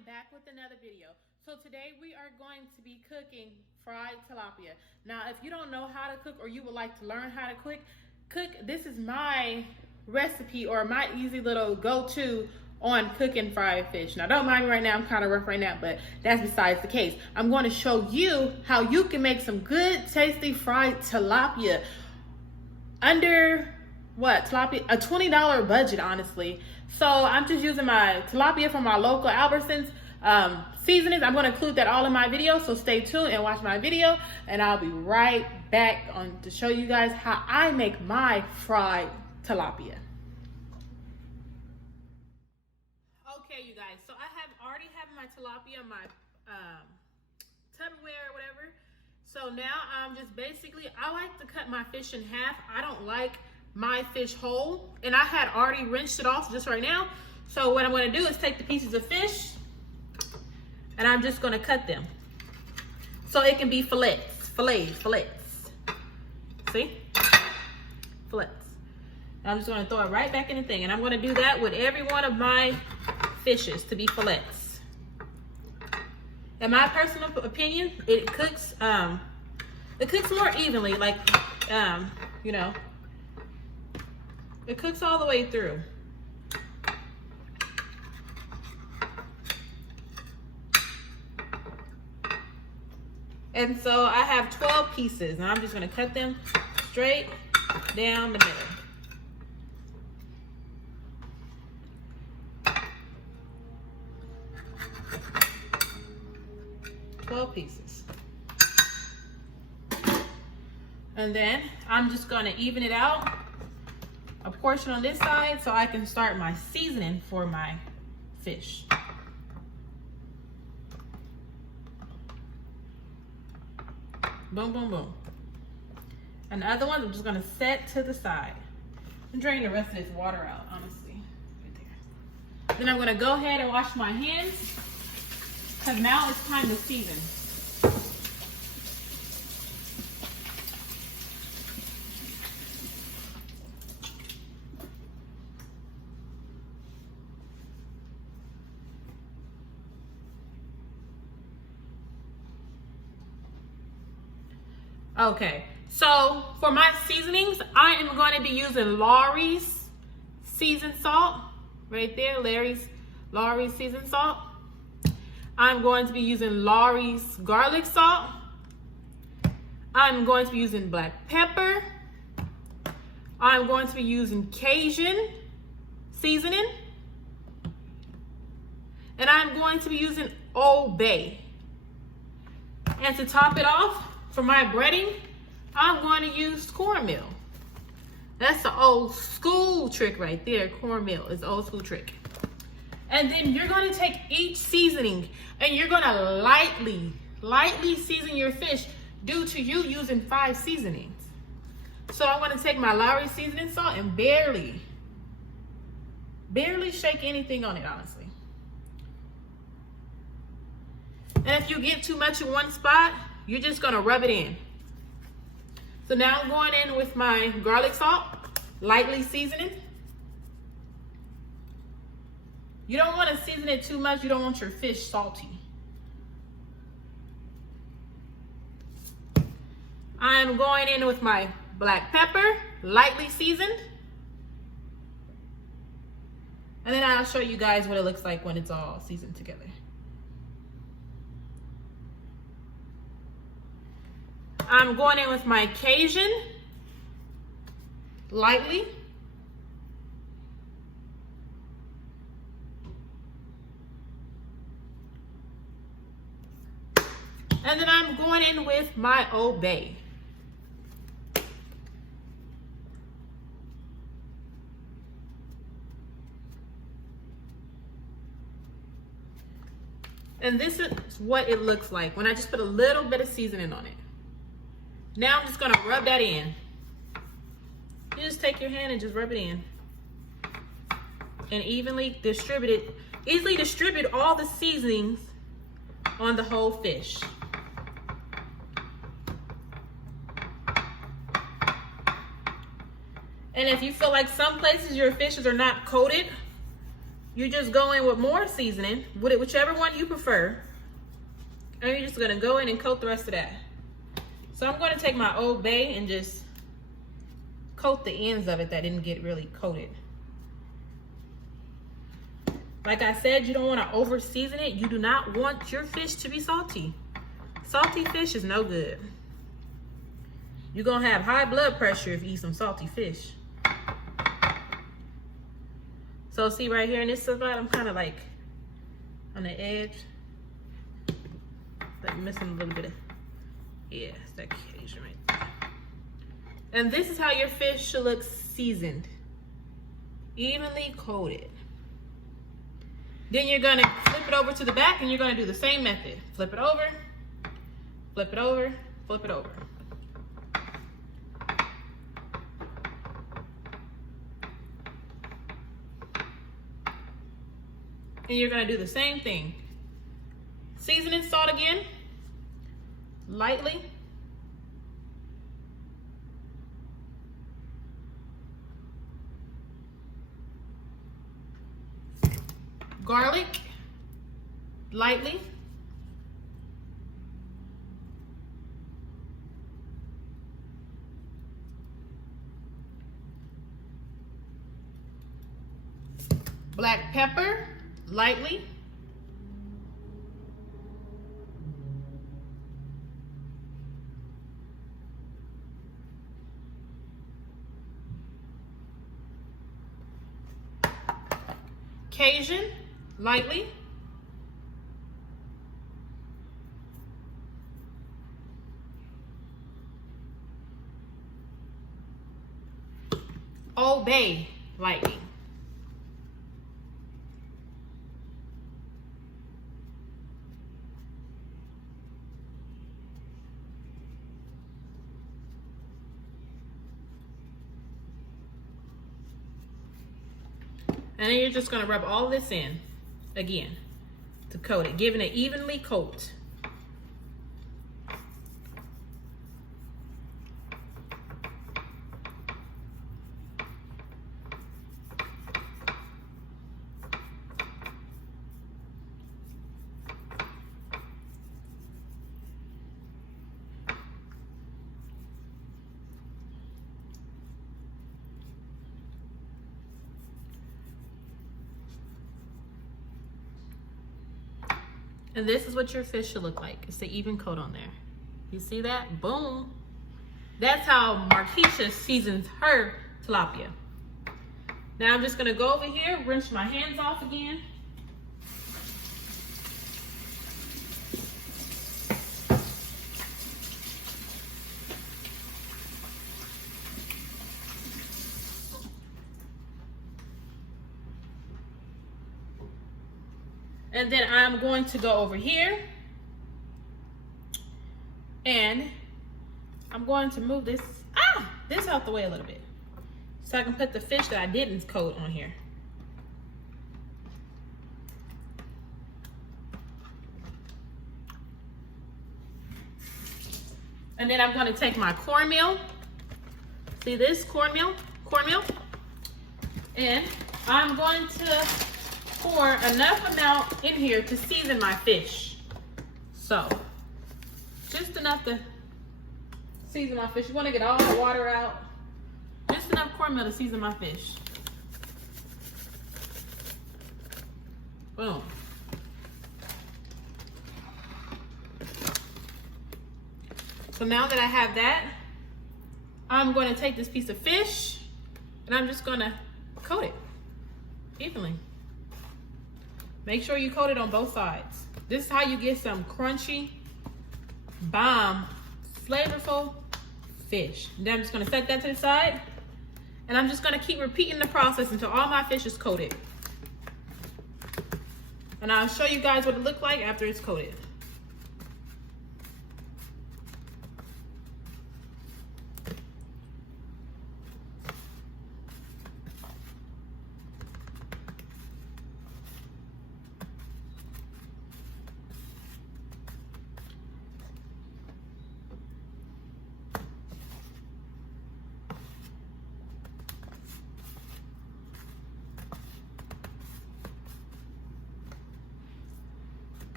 am back with another video. So today we are going to be cooking fried tilapia. Now, if you don't know how to cook or you would like to learn how to cook, this is my recipe or my easy little go-to on cooking fried fish. Now, don't mind me right now, I'm kind of rough right now, but that's besides the case. I'm going to show you how you can make some good, tasty fried tilapia under what, tilapia, a $20 budget, honestly. So I'm just using my tilapia from my local Albertsons seasonings. I'm going to include that all in my video, so stay tuned and watch my video, and I'll be right back on to show you guys how I make my fried tilapia. Okay, you guys, so I already have my tilapia, my Tupperware or whatever. So now I'm just basically, I like to cut my fish in half. I don't like my fish whole, and I had already rinsed it off just right now. So what I'm going to do is take the pieces of fish and I'm just going to cut them so it can be fillets. See? Fillets. I'm just going to throw it right back in the thing, and I'm going to do that with every one of my fishes to be fillets. In my personal opinion, it cooks more evenly, like you know, it cooks all the way through. And so I have 12 pieces, and I'm just going to cut them straight down the middle. 12 pieces. And then I'm just going to even it out, a portion on this side, so I can start my seasoning for my fish. Boom, boom, boom. And the other ones I'm just going to set to the side and drain the rest of this water out, honestly. Right there. Then I'm going to go ahead and wash my hands, because now it's time to season. Okay, so for my seasonings, I am going to be using Lawry's seasoned salt. Right there, Lawry's seasoned salt. I'm going to be using Lawry's garlic salt. I'm going to be using black pepper. I'm going to be using Cajun seasoning. And I'm going to be using Old Bay. And to top it off, for my breading, I'm going to use cornmeal. That's the old school trick right there. Cornmeal is the old school trick. And then you're going to take each seasoning and you're going to lightly season your fish due to you using 5 seasonings. So I'm going to take my Lawry seasoning salt and barely shake anything on it, honestly. And if you get too much in one spot, you're just going to rub it in. So now I'm going in with my garlic salt, lightly seasoning. You don't want to season it too much. You don't want your fish salty. I'm going in with my black pepper, lightly seasoned. And then I'll show you guys what it looks like when it's all seasoned together. I'm going in with my Cajun, lightly. And then I'm going in with my Old Bay. And this is what it looks like when I just put a little bit of seasoning on it. Now I'm just going to rub that in. You just take your hand and just rub it in. And easily distribute all the seasonings on the whole fish. And if you feel like some places your fishes are not coated, you just go in with more seasoning, with it, whichever one you prefer. And you're just gonna go in and coat the rest of that. So I'm gonna take my Old Bay and just coat the ends of it that didn't get really coated. Like I said, you don't wanna over season it. You do not want your fish to be salty. Salty fish is no good. You're gonna have high blood pressure if you eat some salty fish. So see right here in this spot, I'm kind of like on the edge. Like missing a little bit of, yeah, it's that Cajun right there. And this is how your fish should look seasoned. Evenly coated. Then you're gonna flip it over to the back and you're gonna do the same method. Flip it over, flip it over, flip it over. And you're gonna do the same thing. Season and salt again, lightly. Garlic, lightly. Black pepper, lightly. Cajun, lightly. Old Bay, lightly. And then you're just gonna rub all this in again to coat it, giving it evenly coat. And this is what your fish should look like. It's the even coat on there. You see that? Boom. That's how Markeisha seasons her tilapia. Now I'm just gonna go over here, rinse my hands off again. And then I'm going to go over here and I'm going to move this out the way a little bit so I can put the fish that I didn't coat on here. And then I'm going to take my cornmeal. See this cornmeal? And I'm going to pour enough amount in here to season my fish. So, just enough to season my fish. You want to get all the water out. Just enough cornmeal to season my fish. Boom. So now that I have that, I'm going to take this piece of fish and I'm just going to coat it evenly. Make sure you coat it on both sides. This is how you get some crunchy, bomb, flavorful fish. Then I'm just gonna set that to the side and I'm just gonna keep repeating the process until all my fish is coated. And I'll show you guys what it looks like after it's coated.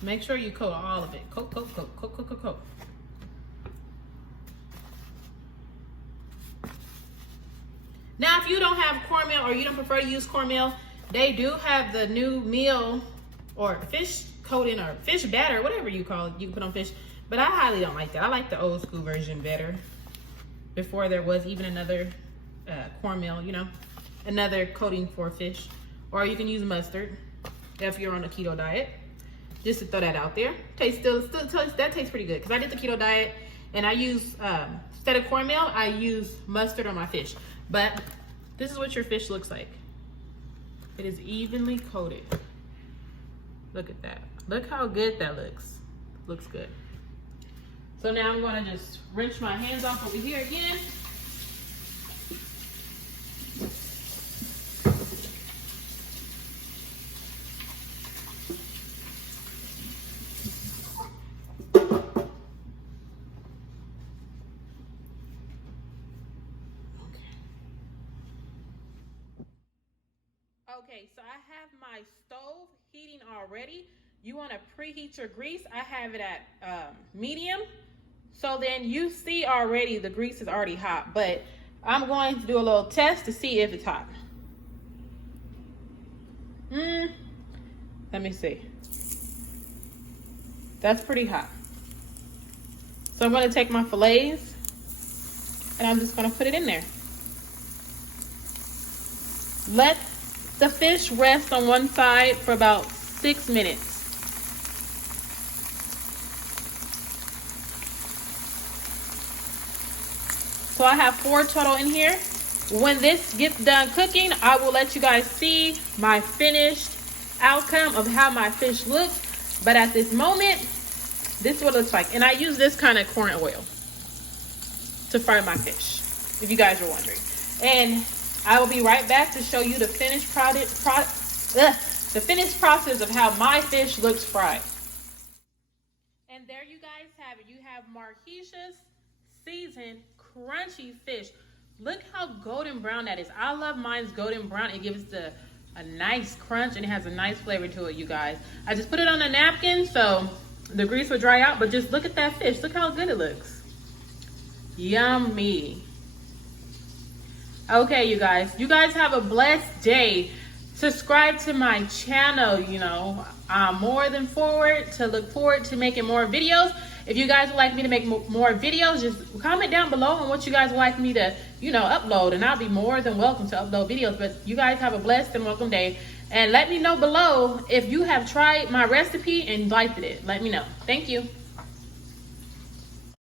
Make sure you coat all of it. Coat, coat, coat, coat, coat, coat, coat. Now, if you don't have cornmeal or you don't prefer to use cornmeal, they do have the new meal or fish coating or fish batter, whatever you call it, you can put on fish. But I highly don't like that. I like the old school version better. Before there was even another cornmeal, you know, another coating for fish. Or you can use mustard if you're on a keto diet. Just to throw that out there. That tastes pretty good because I did the keto diet and I use, instead of cornmeal, I use mustard on my fish. But this is what your fish looks like. It is evenly coated. Look at that. Look how good that looks. Looks good. So now I'm gonna just rinse my hands off over here again. Okay, so I have my stove heating already. You want to preheat your grease. I have it at medium. So then you see already the grease is already hot, but I'm going to do a little test to see if it's hot. Let me see. That's pretty hot. So I'm going to take my fillets and I'm just going to put it in there. Let the fish rest on one side for about 6 minutes. So I have 4 total in here. When this gets done cooking, I will let you guys see my finished outcome of how my fish looks. But at this moment, this is what it looks like. And I use this kind of corn oil to fry my fish, if you guys are wondering. And I will be right back to show you the finished process of how my fish looks fried. And there you guys have it. You have Marquesha's seasoned crunchy fish. Look how golden brown that is. I love mine's golden brown. It gives a nice crunch and it has a nice flavor to it, you guys. I just put it on a napkin so the grease will dry out, but just look at that fish. Look how good it looks. Yummy. Okay, you guys have a blessed day. Subscribe to my channel. You know, I'm more than look forward to making more videos. If you guys would like me to make more videos, just comment down below on what you guys would like me to, you know, upload, and I'll be more than welcome to upload videos. But you guys have a blessed and welcome day, and let me know below if you have tried my recipe and liked it. Let me know. Thank you.